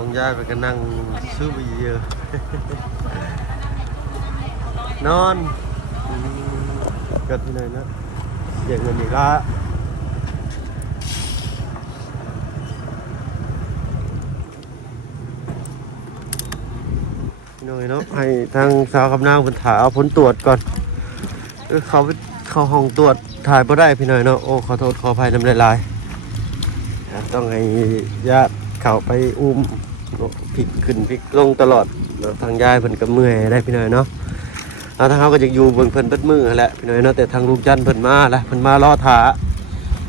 องยายไปก็นั่งซื้อไปเยอะนอนกันที่ไหนนะเด็กเงินอีกละหน่อยเนาะให้ทางสาวคำนางเป็นถ่ายเอาผลตรวจก่อนเขาห้องตรวจถ่ายบ่ได้พี่หน่อยเนาะโอ้ขอโทษขออภัยน้ำลายต้องให้ญาติเข้าไปอุ้มพลิกขึ้นพลิกลงตลอดทางยายเพิ่นก็เมื่อยได้พี่หน่อยเนาะทางเขาก็จะอยู่เบิ่งเพิ่นเบิดมือแหละพี่หน่อยเนาะแต่ทางลุงจันเพิ่นมาแล้วเพิ่นมารอถ่า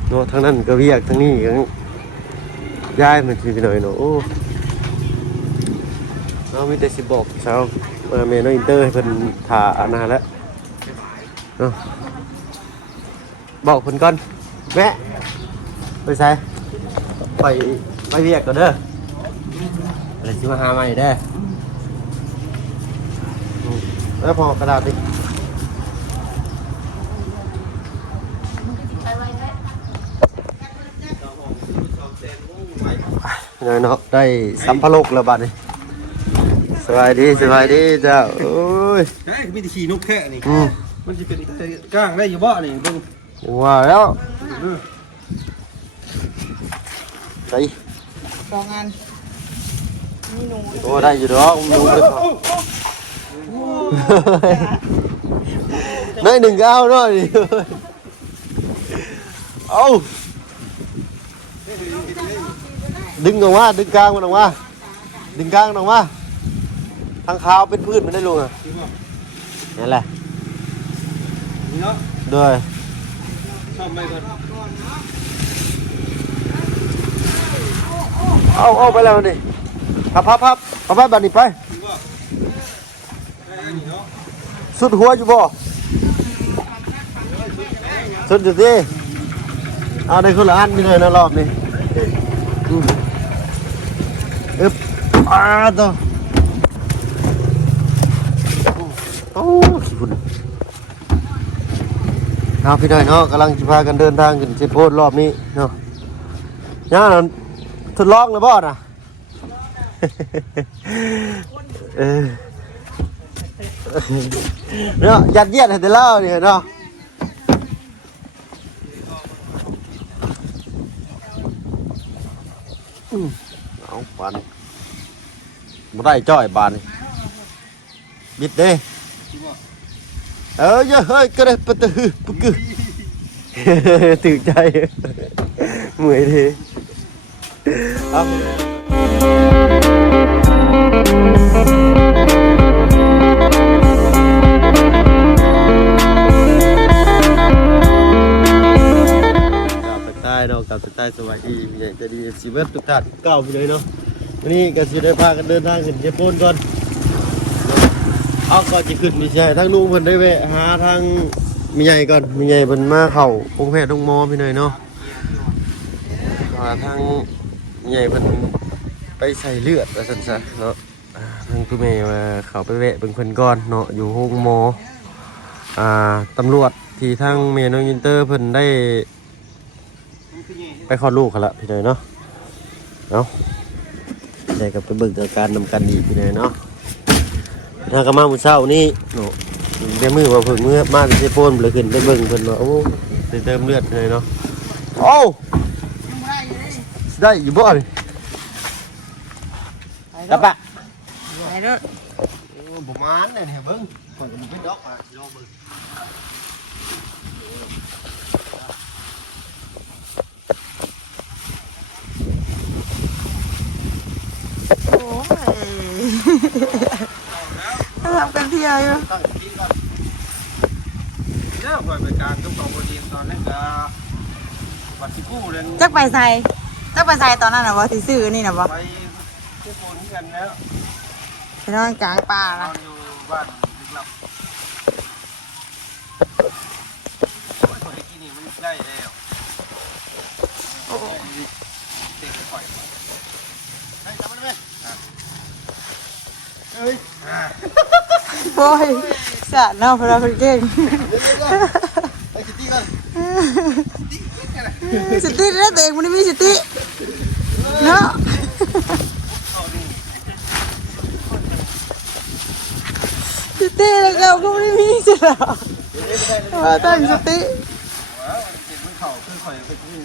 เนาะทางนั้นก็เวียกทางนี้ก็ยายมันพี่หน่อยเนาะโอ้เรามีแต่สิบอกสาวเมย์น้องอินเตอร์ให้เพิ่นถ่าอานาแล้วเนาะบอกเพิ่นก่อนแม่ไปใส่ไปเวียกก่อนเด้ออะไรสิมาหาใหม่ได้แล้วพอกระดาษดิเนาะได้สัมภาระแล้วบัดนี้สบายดีเจ้าโอ้ยมีแต่ขี่นกแค่นี่มันจะเป็นก้างได้อยู่บ่นี่เบิ่งว้าวแล้วไปสองอันนี่หนูโอ้ได้อยู่ดอกหนูเลยน้อยหนึ่งก็เอาหน่อยดิเอาดึงออกมาดึงกลางมันออกมาดึงกลางออกมาทางขาวเป็นพืชมันได้ลุงอ่ะนี่แหละนี่เนาะด้วยชอบไปก่อนเอาไปแล้วดิพับแบบนี้ไปสุดหัวอยู่บ่สุดอยู่ดิเอาได้คนละอันนี่เลยนะรอบนี้ตัวโอ้ขี้ฝุ่นเอาพี่น้อยเนาะกำลังจะพากันเดินทางขึ้นเชฟโพดรอบนี้เนาะย่าน่ะทดลองเลยบ่น่ะเนาะยัดเยียดให้แต่เล่านี่เนาะเอาปานบ่ได้จ้อยบานบิดเด้เยอะเฮ้ยก็ได้ปะตือปึกตื่นใจเมื่อยดิเอาเนาะกับสไตล์สวัสดีพี่ใหญ่จะดีสิเบิร์ตทุกท่านเก่าไปเลยเนาะวันนี้ก็จะได้พากันเดินทางขึ้นเชฟโพนก่อนเอาก่อนจะขึ้นมีใหญ่ทั้งลุงเพิ่นได้แวะหาทางมีใหญ่ก่อนมีใหญ่เพิ่นมาเข้าองค์แพทย์องค์หมอพี่หน่อยเนาะทางมีใหญ่เพิ่นไปใส่เลือดว่าซั่นซะเนาะทางคุณแม่มาเข้าไปแวะเบิ่งเพิ่นก่อนเนาะอยู่ห้องหมอตำรวจที่ทางแม่น้องอินเตอร์เพิ่นได้ไปคลอดลูกเขาละพี่หน่อยเนาะเอาได้กับไปเบิ่งอาการนำกันอีกพี่หน่อยเนาะทางกระมามื้อเช้านี่เนาะได้มือว่าเพิ่งมือมาเป็นเซโปนเลยขึ้นไปเบิ่งเพิ่นว่าโอ้ได้เติมเลือดเลยเนาะโอ้ได้อยู่บ่นี่กระปะไปเด้อบ่มานเนี่ยเบิ่งก่อนจะไปดอกอ่ะรอเบิ่งถ้าทำกันเที่ยวอยู่เนี่ยคอยไปการต้องต่อบดีตอนนั้นก็วัดสิกู้เลยจักไปใส่ตอนนั้นน่ะบ่สิซื้อนี่น่ะบ่ไปเที่ยวโซนกันแล้วไปนอนกลางป่าล่ะอยู่บ้านลึกลับคนที่นี่มันได้แล้วเด็กปล่อยให้ทำมันไหมเฮ้ยโอ้ยสะเนาะเพราะเราเก่งไปสิตี้กันสติแล้วตัวเองมันไม่มีสติเนาะ ติแล้วเราก็ไม่มีสิหรอมาตั้งสติ มันเข่าคือข่อยไปที่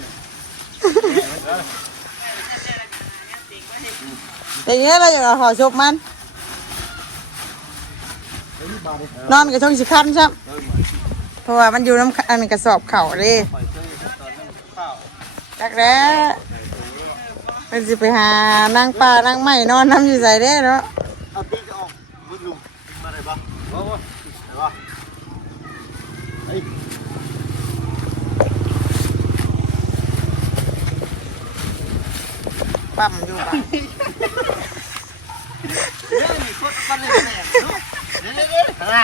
อย่างเงี้ยเราอยากเอาขอชกมันนอนกับช่องสิคันใช่เพราะว่ามันอยู่น้ำอันกระสอบเข่าเลยจักแล้วเป็นสิไปหานางปลานางไม้นอนน้ำอยู่ใส่ได้เนาะ เอาตีจะออกบุญลุงมาได้ปะโอ้โหได้ปะไอ้ ปั๊มอยู่บ้า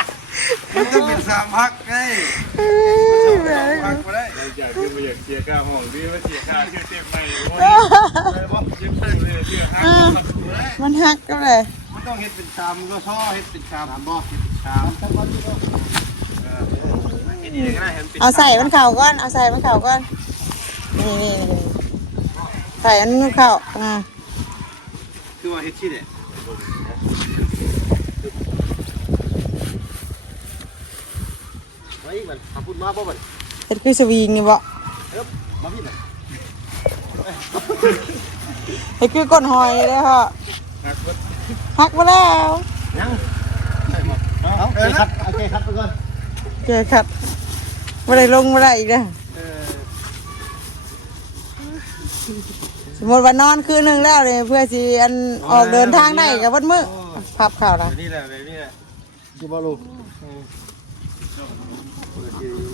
น มันจะเป็นสามพักไงพักมาได้อยากคือไม่อยากเสียค่าห้องดีว่าเสียค่าเชื่อเต็มไปโอ้ยเลยบอกเชื่อเลยเชื่อห้าพักได้ มันหักก็เลย มันต้องเฮ็ดเป็นชามก็ช่อเฮ็ดเป็นชามบ่เฮ็ดเป็นชามทั้งวันที่ก็เฮ็ดดีก็ได้เห็นเป็น เอาใส่มันเข่าก่อนเอาใส่มันเข่าก่อนนี่ใส่อันนู้นเข่าคือว่าเฮ็ดที่เนี่ยไว้มันทำพูดมาบ่มัน เฮ็ดคือสวิงนี่บ่ มาพี่มัน เฮ็ดคือก้นหอยเลยฮะหักมาแล้ว ยังเอาเคคัดโอเคคัดไปก่อน แกขัดไม่ได้ลงไม่ได้อีกนะสมมติว่านอนคืนหนึ่งแล้วเลยเพื่อสิอันออกเดินทางได้กับวันมื้อพับข่าวนะ นี่แหละแบบนี้แหละ ดูบอลลูก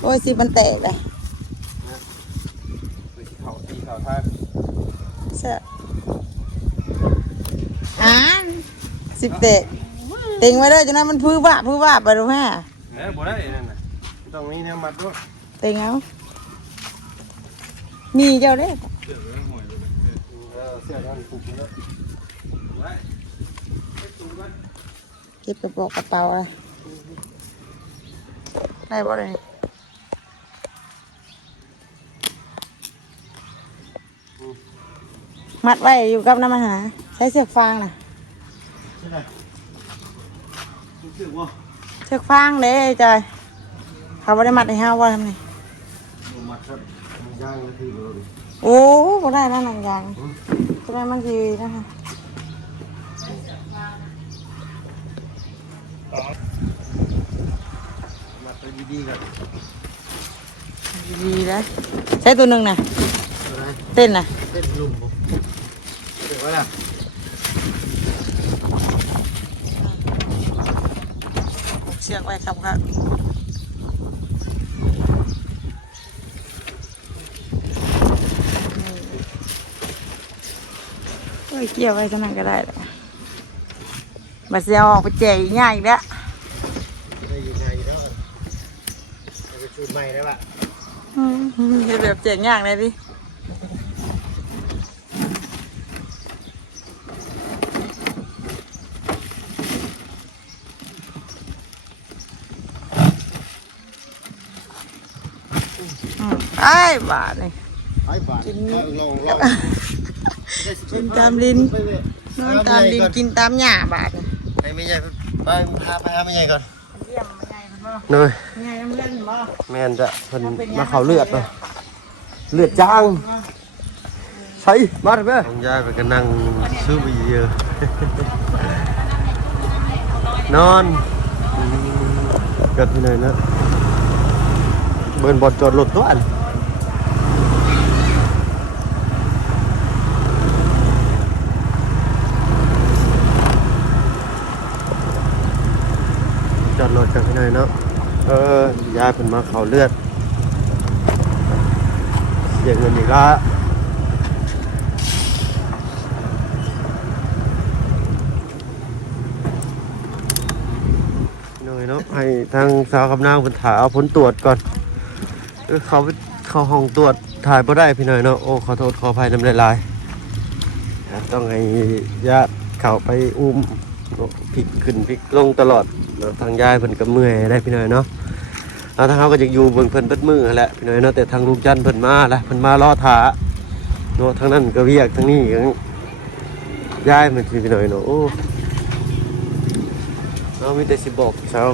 โอ้ยสิมันแตกเลย เขาตีเขาท่า ใช่สิบแตกติงไว้ด้วยจนนั้นมันพื้บ้าไปรู้ไหม บ่ได้นั่นน่ะต้องมีแนวมัดด้วย ติงเอามีเจ้าเด้ เสื้อนั่นผูกแล้ว เก็บกระเป๋ากระเป๋าเลยได้บ่เลยมัดไว้อยู่กับน้ำมันหาใช้เสือกฟางน่ะ ใช่ไหมรู้สึกว่า เชือกฟางเด้จอยเขาไม่ได้มัดให้ห้าว่าทำไง มัดครับย่างคือเลย โอ้ก็ได้นะหนังยางก็ได้มันดีนะคะ มัดไปดีๆกัน ดีนะใช้ตัวหนึ่งนะ อะไร เต้นนะ เต้นลุ่มผมเดี๋ยวว่า เชือกไว้ครับครับโอ้ยเกี่ยวไว้ขนาดก็ได้แล้วบัดเสียออกไปแจกอีกง่ายอีกแล้ว ได้ยังไงแล้วจะชุดใหม่ได้ปะ เฮ็ดแบบแจกง่ายเลยดิไอ้บาทนี่ ไอ้บาทลอง กินตามลิ้นนอนตามลิ้นกินตามหญ้าบาทนี่ ไปไม่ใหญ่ไปพาไปหาไม่ใหญ่ก่อน เยี่ยมไม่ใหญ่คุณพ่อ หน่อย ไม่ใหญ่น้ำเล่นบ่ แม่นจะเพิ่นมาเขาเลือดเนาะเลือดจางใช่มาเถอะแม่ต้องย้ายไปกันนั่งซื้อไปเยอะนอนเกิดที่ไหนนะเบิร์นบอลจอดรถตัวอันจอดรถกันที่ไหนเนาะยายเป็นมาเขาเลือดเสียเงินอีกละหน่อยเนาะให้ทางสาวกับนางเพิ่นถ่ายเอาผลตรวจก่อนเขาห้องตรวจถ่ายบ่ได้พี่หน่อยเนาะโอ้ขอโทษขออภัยน้ำลายๆต้องให้ญาติเข้าไปอุ้มพลิกขึ้นพลิกลงตลอดแล้วทางยายเพิ่นก็เมื่อยได้พี่หน่อยเนาะทางเขาก็จะอยู่เบิ่งเพิ่นเบิดมือแหละพี่หน่อยเนาะแต่ทางลุงจันทร์เพิ่นมาละเพิ่นมารอถ่าเนาะทางนั้นก็เวียกทางนี้ก็ยายมันพี่หน่อยเนาะโอ้ เรามีแต่สิบอกชาว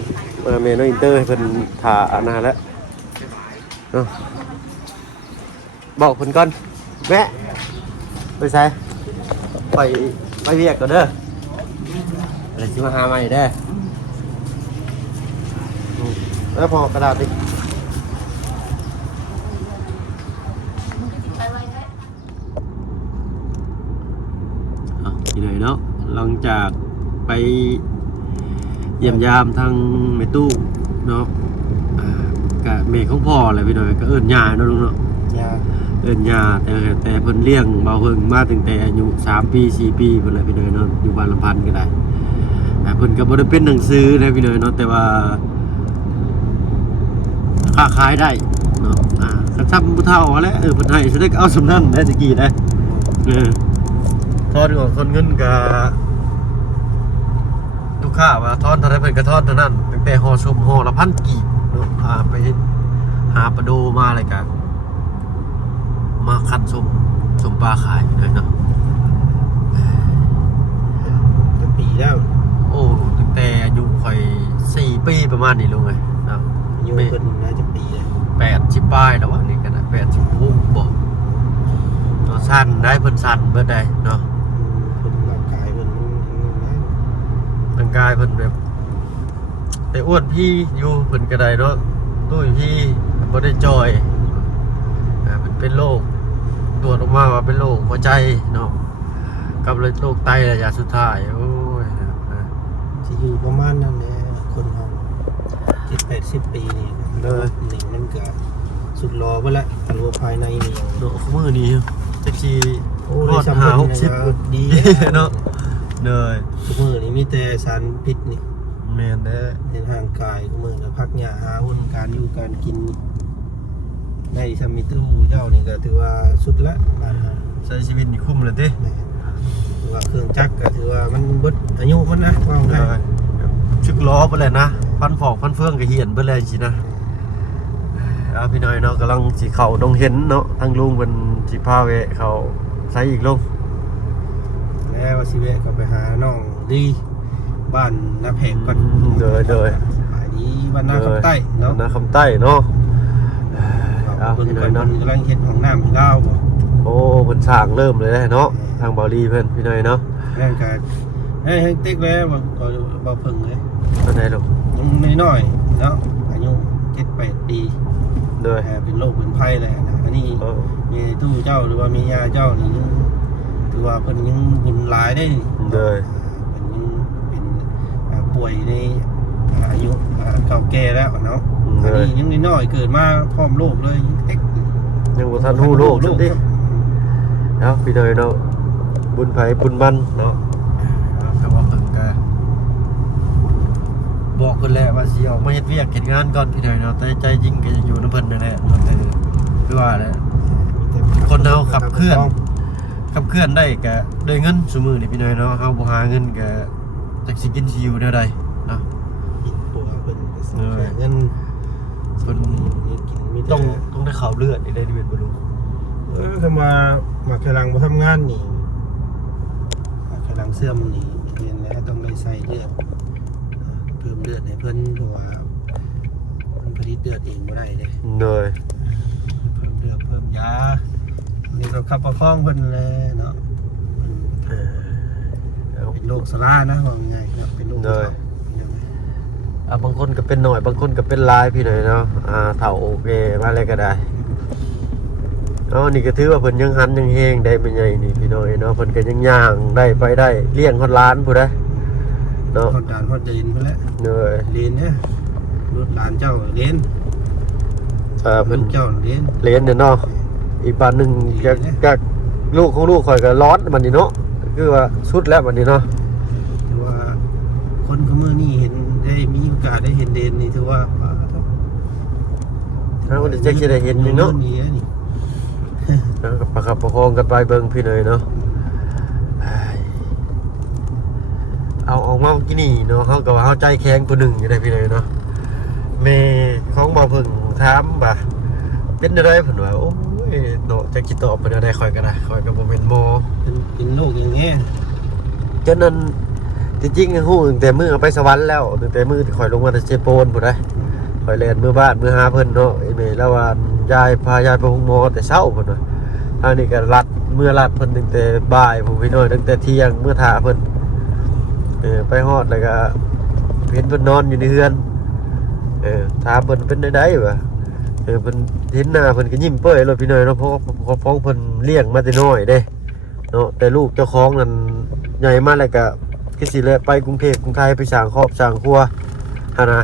เมนอินเตอร์ให้เพิ่นถ่าอานาแล้วเนาะบอกเพิ่นก่อนแม่ไปใส่ไปเรียกก่อนเด้ออะไรสิมาหาใหม่เด้อแล้วพอกระดาษดิที่ไหนเนาะหลังจากไปเยี่ยมยามทางแม่ตู้เนาะกับแม่ของพ่ออะไรไปหน่อยก็เอิ้นยาเนาะลุงเนาะเอิ้นยาแต่เพิ่นเลี้ยงเบาเพิ่งมาตั้งแต่อายุ3 ปี4 ปีเพิ่นเลยไปหน่อยเนาะอยู่บ้านลำพันก็ได้เพิ่นก็บ่ได้เป็นหนังสือนะพี่หน่อยเนาะแต่ว่าค้าขายได้เนาะก็ทำผู้เฒ่าแล้วเพิ่นให้สิได้เอาสำนั้นได้ตะกี้นะทอนของคนเงินกับลูกค้าว่าทอนเท่าไรเป็นกระทอนเท่านั้นตั้งแต่ห่อชมห่อละ1,000 กีบเนาะไปหาปลาโดมาอะไรกันมาคันชมปลาขายเลยเนาะจะปีแล้วโอ้ตั้งแต่อายุค่อย4 ปีประมาณนี้ลงเลยนะอายุเพิ่นน่าจะปีเลย80 ปลายแล้ววะนี่กันนะ80 ปุ๊บบอกตัวสั้นได้เพิ่นสั้นเบิดได้เนาะร่างกายเพิ่นร่างกายเพิ่นแบบแต่อ้วนพี่อยู่เพิ่นก็ได้เนาะตุ้ยพี่บ่ได้จอยเป็นโรคตรวจออกมาว่าเป็นโรคหัวใจเนาะกับโรคไตระยะสุดท้ายโอ้ยสิอยู่ประมาณนั้นแหละคนเฮา70-80 ปีนี่นี่มันก็สุดรอไปแล้วแต่ว่าภายในนี่เนาะมื้อนี้จักสิรอด50-60ดีเนาะเด้อมื้อนี้มีแต่สารพิษนี่แม่นเด้อในทางกายมื้อละพักหญ้าหาหุ่นการอยู่การกินได้ซามิตู้เจ้านี่ก็ถือว่าสุดละบ้านเฮาใช้ชีวิตนี่คุ้มเลยติว่าเครื่องจักรก็ถือว่ามันเบิดอายุมันนะว่าได้ชึกล้อไปเลยนะพันฟอกพันเฟืองก็เหียนไปเลยสินะพี่น้อยเนาะกำลังสีเข่าดงเห็นเนาะทางลุงเป็นสีผ้าเวะเขาใส่อีกลงแล้วสิเวะก็ไปหาน้องดีบ้านนาเพกก่อนเดยไปดีบ้านนาคำใต้เนาะนาคำใต้เนาะพี่น้อยเนาะกำลังเฮ็ดห้องน้ำลาวบ่โอ้เพิ่นสร้างเริ่มเลยเนาะทางเบาลีเพิ่นพี่น้อยเนาะนั่นก็ให้ติ๊กแล้วบ่เพิ่งเลยตอนไหนลูกน้อยเนาะอายุ7-8 ปีเลยเป็นโรคเป็นภัยแหละนะอันนี้มีตู้เจ้าหรือว่ามียาเจ้านี่ถือว่าเพิ่นยังบุญหลายได้เลยเป็นป่วยในอายุเก่าแก่แล้วเนาะอันนี้ยังน้อยเกิดมาพร้อมโรคเลยยังบ่ทันรู้โรคจังซี่เนาะพี่น้อยเนาะบุญไผบุญมันเนาะก็ว่าเพิ่นก็บอกเพิ่นแล้วว่าสิออกมาเฮ็ดเวียกเฮ็ดงานก่อนพี่น้อยเนาะแต่ใจจริงก็จะอยู่นำเพิ่นนั่นแหละแต่คือว่าแหละคนเฮาขับเคลื่อนได้ก็ด้วยเงินซุมื้อนี่พี่น้อยเนาะเฮาบ่หาเงินก็จักสิกินสิอยู่แนวใดเนาะตัวเพิ่นเงินเพิ่นต้องได้ข่าวเลือดได้ดีเป็นบ่รู้ถ้ามาแข่งบ่ทำงานนี่แข่งเสื่อมนี่เรียนแล้วต้องได้ใส่เลือดเพิ่มเลือดให้เพิ่นเพราะว่ามันผลิตเลือดเองบ่ได้เด้เลยเพิ่มเลือดเพิ่มยานี่ก็ขับประคองเพิ่นเลยเนาะเป็นโรคซาร่านะว่าไงเนาะเป็นโรคเลยบางคนก็เป็นหน่อยบางคนก็เป็นลายพี่หน่อยเนาะเฒ่าโอเคมาอะไรก็ได้นี่ก็ถือว่าเพิ่นยังหันยังเฮงได้เป็นใหญ่นี่พี่น้อยเนาะเพิ่นก็ยังย่างได้ไปได้เลี้ยงฮอดล้านผู้ใดเนาะฮอดด่านฮอดเดินไปแล้วเด้อเรียนเนี่ยรถหลานเจ้าเรียนเพิ่นเจ้าเรียนเนี่ยเนาะอีกบ้านนึงก็ลูกของลูกข่อยก็ร้อนมันนี่เนาะคือว่าสุดแล้วมันนี่เนาะถือว่าคนก็มื้อนี้เห็นได้มีโอกาสได้เห็นเดนนี่ถือว่าถ้าว่าจะได้เห็นนี่เนาะประคับประคองกันไปเบิ่งพี่น้อยเนาะเอาออกมากินนี่เนาะเขาก็ว่าเขาใจแข็งผู้หนึ่งอยู่ได้พี่น้อยเนาะแม่ของบ่เพิ่งถามบ่าเป็นอะไรเพิ่นว่าโอ้ยเนาะจักสิตอบเพิ่นได้ค่อยก็ได้ค่อยก็บ่แม่นหมอเป็นโรคอย่างเงี้ยจนนั้น ที่จริงฮู้ตั้งแต่มื้อเอาไปสวรรค์แล้วตั้งแต่มื้อที่ข่อยลงมาแต่เชโปนพุ่นได้ข่อยแล่นมื้อบ้านมื้อหาเพิ่นเนาะไอ้แม่แล้วว่ายายพายายไปโรงหมอแต่เช้าพุ่นน่ะทางนี้ก็รัดมื้อรัดเพิ่นตั้งแต่บ่ายผมพี่น้อยตั้งแต่เที่ยงมื้อท่าเพิ่นไปฮอดแล้วก็เห็นเพิ่นนอนอยู่ในเรือนถามเพิ่นเป็นได้วะเพิ่นเห็นหน้าเพิ่นก็ยิ้มเป้ยเลยพี่น้อยเนาะเพราะฟ้องเพิ่นเลี้ยงมาแต่น้อยเด้เนาะแต่ลูกเจ้าของนั่นใหญ่มาแล้วก็คือสิเลยไปกรุงเทพกรุงไทยไปสร้างครอบสร้างครัวหั่นนะ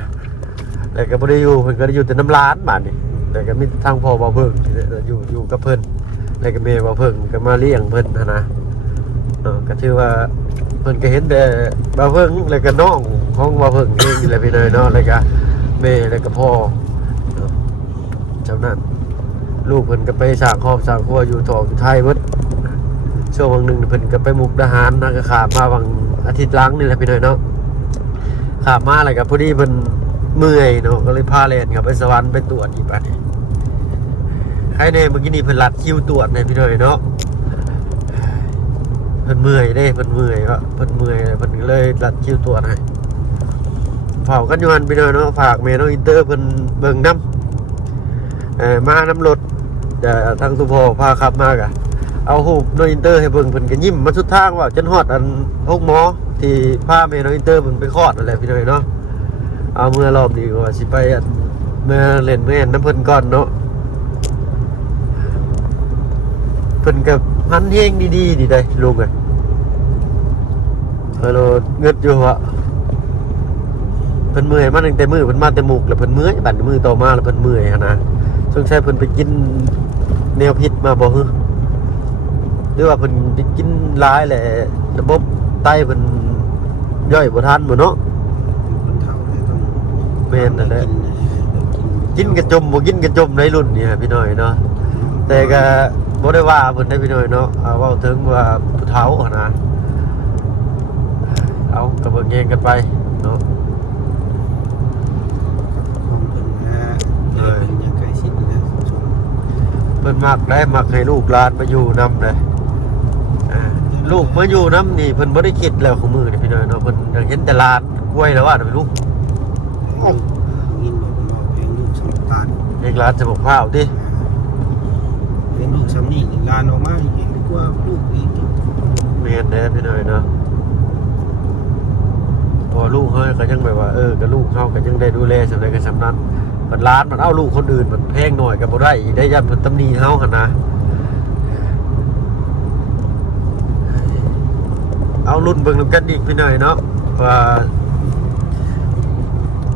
แล้วก็บ่ได้อยู่เพิ่นก็ได้อยู่แต่น้ำร้านบาดนี้แล้วก็มีทางพ่อบ่าวเพิ่งที่อยู่กับเพิ่นแล้วก็แม่บ่าวเพิ่งก็มาเลี้ยงเพิ่นหั่นนะก็ถือว่าเพิ่นก็เห็นแต่บ่าวเพิ่งแล้วก็น้องของบ่าวเพิ่งเองนี่แหละพี่น้อยเนาะแล้วก็แม่แล้วก็พ่อเจ้านั้นลูกเพิ่นก็ไปสร้างครอบสร้างครัวอยู่ทองอยู่ไทยเบิดช่วงวันหนึ่งเพิ่นก็ไปมุกดาหารนะก็ขาบมาวันอาทิตย์ล้างนี่แหละพี่น้อยเนาะขาบมาอะไรกับพอดีเพิ่นเมื่อยเนาะก็เลยพาเล่นกับไปสวรรค์ไปตรวจอีกบัดนี้ใครแน่เมื่อกี้นี่เพิ่นรัดคิวตรวจในพี่น้อยเนาะเพิ่นเมื่อยเด้เพิ่นเมื่อยก็เพิ่นเมื่อยเพิ่นก็เลยรัดคิวตรวจให้เผากันอยู่หันพี่น้อยเนาะฝากแม่น้องอินเตอร์เพิ่นเบิ่งน้ำมาน้ำรถแต่ทางสุพอพาขับมากะเอาหูน้องอินเตอร์ให้เบิ่งเพิ่นก็ยิ้มมาสุดทางว่าจนฮอดอันพกหมอที่พาแม่น้องอินเตอร์เพิ่นไปคลอดนั่นแหละพี่น้อยเนาะเอาเมื่อรอบนี้ก็ว่าสิไปเมื่อเล่นแม่น้ำเพิ่นก่อนเนาะเพิ่นก็หันเฮงดีๆดีได้ลุงเอ้ยโลเงิดอยู่วะเพิ่นเมื่อยมาตั้งแต่มือเพิ่นมาแต่มุกแล้วเพิ่นเมื่อยบัดมือต่อมาแล้วเพิ่นเมื่อยหั่นนะสงสัยเพิ่นไปกินแนวพิษมาบ่ฮึหรือว่าเพิ่นไปกินหลายแหละระบบไตเพิ่นย่อยบ่ทันบ่เนาะ คนเฒ่าเนี่ยต้อง แม่นนั่นแหละกินกระจมบ่กินกระจมในรุ่นนี่พี่น้อยเนาะแต่ก็บ่ได้ว่าเพิ่นได้พี่น้อยเนาะเว้าถึงว่าผู้เฒ่าหั่นนะเอาก็เบิ่งแยงกันไปเนาะของเพิ่นนะเพิ่นยังใกล้ชิดนะชม เพิ่นมักได้มักให้ลูกหลานมาอยู่นำเลยลูกมาอยู่นำนี่เพิ่นบ่ได้คิดแล้วของมือนี่พี่น้อยเนาะเพิ่นอยากเห็นแต่หลานกล้วยแล้วว่าไม่รู้ ยินบอกว่าเป็นลูกสำตาล เอกหลานจะบอกข้าวติ เป็นลูกสำนีลานออกมาเองดีกว่าลูกอีก แม่นแท้พี่น้อยเนาะพอลูกเฮาก็ยังแบบว่าก็ลูกเฮาก็ยังได้ดูแลสำใดก็สำนั้นมันหลานมันเอาลูกคนอื่นมันแพงหน่อยก็บ่ได้ได้ยันเพิ่นตำหนิเฮาหั่นนะเอารุ่นเบิ่งนำกันอีกพี่น้อยเนาะว่า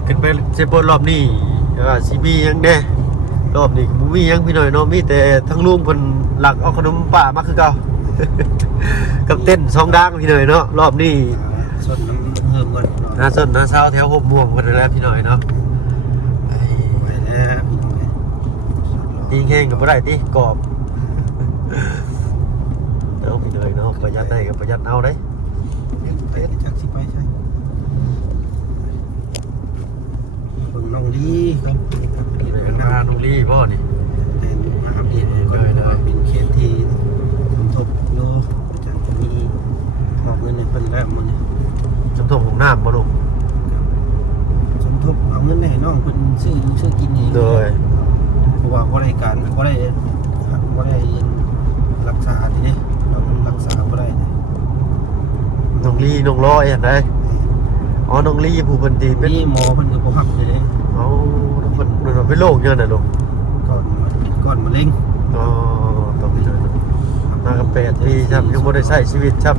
ขึ้นไปเซโปนรอบนี้ว่าสิมีหยังแน่รอบนี้บ่มีหยังพี่น้อยเนาะมีแต่ทั้งลุงเพิ่นหลักเอาขนมป้ามาคือเก่า กับเต้น2ดังพี่น้อยเนาะรอบนี้ ส่วนน้ำเพิ่มก่อน หน้าส้นหน้าเช้าแถวหบม่วงเพิ่นนั่นแหละพี่น้อยเนาะ ไปแล้วพี่น้อง ตีแห้งก็บ่ได้ติกรอบ เอาพี่น้อยเนาะประหยัดได้ก็ประหยัดเอาเด้ ไปจากสิไปใช่เบิ่งน้องดีครับ นี่เป็นพานุลีบ่นี่ แต่มาอัปเดตก่อนว่าเป็นเคสที่สมทบโลอาจารย์จะมีมอบเงินในเพิ่นแล้วมื้อนี้ สมทบของน้ำบ่ลูก สมทบเอาเงินให้น้องเพิ่นซื้ออยู่ซื้อกินเอง โดย เพราะว่าบ่ได้การบ่ได้รักษาดิเด้น้องรักษาบ่ได้เด้ น้องลีน้องร้อยเห็นได้อ๋อน้องลีผู้เพิ่นตีเป็น นี่หมอเพิ่นก็บ่รับเลยเด้ เอาเพิ่นเป็นโรคเยอะน่ะลูก ก่อนมันเป็นก้อนมะเร็ง อ๋อต้องพี่น้อยเนาะมากับ8ปีครับยังบ่ได้ใช้ชีวิตครับ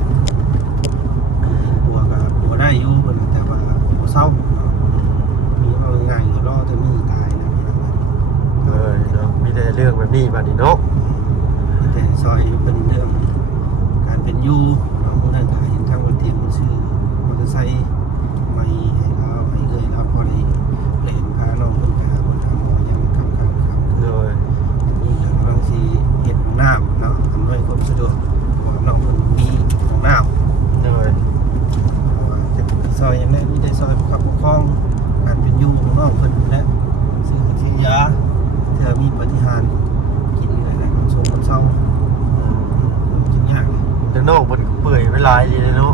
ปัวก็ปัวได้อยู่เพิ่นแต่ว่าบ่เศร้ามีเอาง่ายๆก็รอแต่มือตายนะพี่น้อง เนาะมีแต่เรื่องแบบนี้บัดนี้เนาะ แต่ซอยเป็นเรื่องการเป็นอยู่เนาะมื้อนั้นก็เห็นทางวันเตรียมซื้อมอเตอร์ไซค์ใหม่ให้เราให้เอ้ยเราพอได้เล่นพาน้องเพิ่นไปหาคนหาหมอยังค่ำ โดย นี่ทางบางทีเห็ดน้ำเนาะอำนวยความสะดวกบอกน้องมันมีของน้ำ โดย เพราะว่าจะซอยอย่างนี้มีได้ซอยประคับประคองการเป็นอยู่ของน้องเพิ่นและซื้อซื้อยาเธอมีปฏิหารย์กินอะไรมันโศกมันเศร้ากินยาก แต่น้องเพิ่นเปื่อยไปหลายดีเลยเนาะ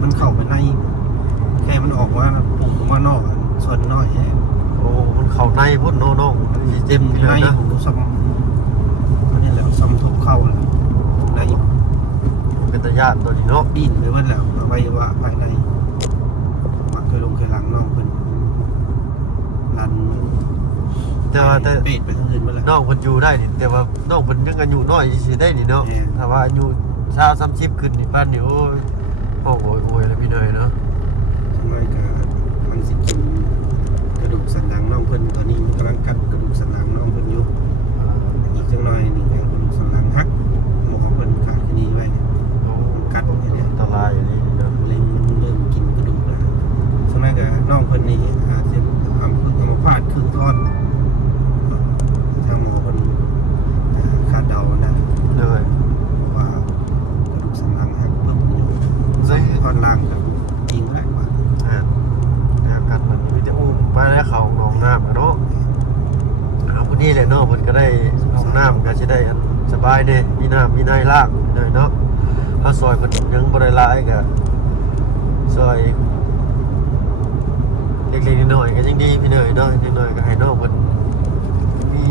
มันเข้าไปใน ว่าปลูกมานอกส่วนน้อย โอ้มันเข้าในพุ่นน้องๆสิเจ็บ ใน เลยนะ ผมซ้ำมันนี่แหละซ้ำทบเข้าใน เป็นตาญาติตัวนี้เนาะ ดินหรือว่าแล้วอวัยวะภายในมักเคยลงเคยหลังน้องเพิ่นลัน แต่ว่าแต่ เปดไปทางอื่นมาแล้ว น้องเพิ่นอยู่ได้นี่แต่ว่าน้องเพิ่นยังอายุน้อยสิได้นี่เนาะ แม่ ถ้าว่าอายุ20-30ขึ้นนี่ปานนี้โอ้ยโอ้ยแล้วพี่หน่อยเนาะ ทำไมก็มันสิกินกระดูกสันหลังน้องเพิ่นตอนนี้มันกำลังกัดกระดูกสันหลังน้องเพิ่นอยู่อีกจังหน่อยนี่กระดูกสันหลังหักหมอเพิ่นขาดที่นี่ไว้เนี่ย โอ้ กัดอย่างเนี้ย อันตรายอย่างนี้เนาะ เล็งมันเริ่มกินกระดูกแล้วสมัยกับน้องคนนี้อาจจะเอาพาดครึ่งท่อนทางหมอคนคาดเดานะ เลย ว่ากระดูกสันหลังหักปึ๊บอยู่ท่อนล่างกับยิงแรงกว่า กันมันมีแต่อุ้มไปแล้วเขาหนองน้ำกันเนาะเอาพอดีเลยเนาะมันก็ได้หนองน้ำก็จะได้อันสบายเด้มีน้ำมีนายล่างเลยเนาะถ้าซอยมันยังบริลายก็ซอยเล็กๆน้อยๆก็ยังดีพี่หน่อยเนาะยังน้อยก็ให้น้องมันมี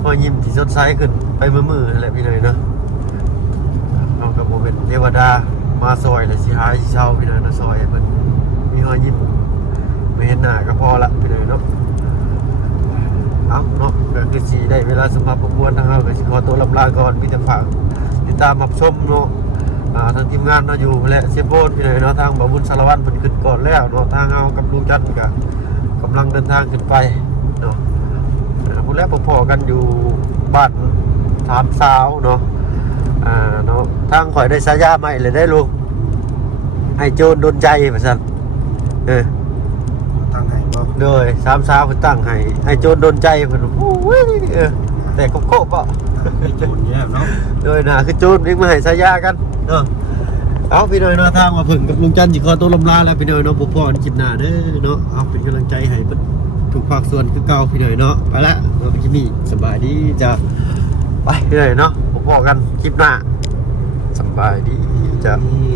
พอยิ้มที่สดใสขึ้นไปมือๆนั่นแหละพี่หน่อยเนาะเอากับโมเป็นเทวดามาซอยเลยสิหายสิเช่าพี่หน่อยเนาะซอยมันมีรอยยิ้มไม่เห็นหน้าก็พอละพี่หน่อยเนาะเอาเนาะก็คือสีได้เวลาสำหรับประกวดทางเราก็สิขอตัวลำลาก่อนมีแต่ฝากติดตามรับชมเนาะทางทีมงานเราอยู่และเซฟโบนพี่หน่อยเนาะทางบ่าวบุญสารวัตรเพิ่นขึ้นก่อนแล้วเนาะทางเอากับลุงจันทร์ก็กำลังเดินทางขึ้นไปเนาะพูดแล้วพอๆกันอยู่บ้านถามสาวเนาะเนาะทางข่อยได้สายาใหม่เลยได้ลูกให้โจรโดนใจว่าซั่นตั้งให้บ่ เลยสามสาวเพิ่นตั้งให้โจรโดนใจเพิ่นโอ้ยแต่โคบๆบ่ ไอ้โจรเนี่ยเนาะ โดยน่ะคือโจรวิ่งมาให้สายากันเนาะเอาพี่น้อยเนาะทางมาเพิ่นกับลุงจันทร์สิขอตัวลำลาแล้วพี่น้อยเนาะพบกันคลิปหน้าเด้อเนาะเอาเป็นกำลังใจให้เพิ่นทุกภาคส่วนคือเก่าพี่น้อยเนาะไปละเนาะพี่นี่สบายดีจ้ะไปพี่น้อยเนาะพบกันคลิปหน้าสบายดีจ้ะ นี่